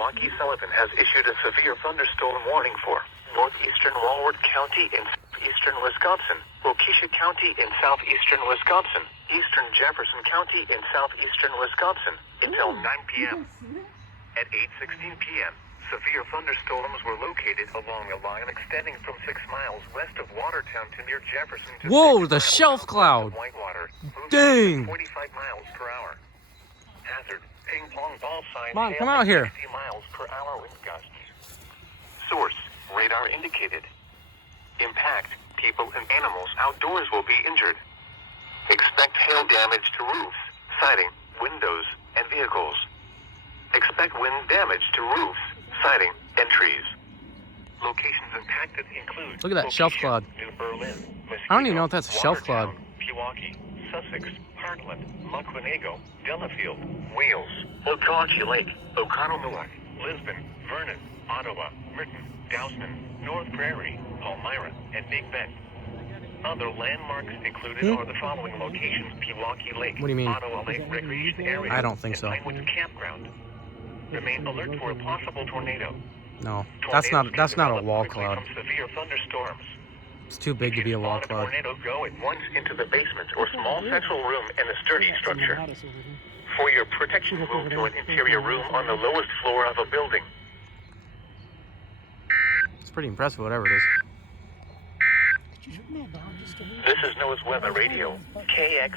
Milwaukee Sullivan has issued a severe thunderstorm warning for northeastern Walworth County in eastern Wisconsin, Waukesha County in southeastern Wisconsin, eastern Jefferson County in southeastern Wisconsin, until 9 p.m. At 8:16 p.m., severe thunderstorms were located along a line extending from 6 miles west of Watertown to near Jefferson to Whoa, 6 the miles shelf southwest cloud. of Whitewater, Dang. 45 miles per hour. Hazard, ping pong ball signs. Come on, come out here. 60 miles per hour wind gusts. Source, radar indicated. Impact, people and animals outdoors will be injured. Expect hail damage to roofs, siding, windows, and vehicles. Expect wind damage to roofs, siding, and trees. Locations impacted include Look at that shelf cloud. New Berlin, I don't even know if that's a shelf cloud. Milwaukee, Sussex, Heartland, Mucklenago, Delafield, Wales, Okarche Lake, Oconomowoc, Lisbon, Vernon, Ottawa, Merton, Dousman, North Prairie, Palmyra, and Big Bend. Other landmarks included are the following locations: Milwaukee Lake, What do you mean? Ottawa Lake Recreation Area, I don't think so. and Pinewood Campground. Remain alert for a possible tornado. No, that's not a wall Quickly cloud. from severe thunderstorms. It's too big to be a wall If you cloud. spot a tornado, go at once into the basement or small central room in a sturdy structure. For your protection, move to an interior room on the lowest floor of a building. It's pretty impressive, whatever it is. This is Noah's Weather Radio, KX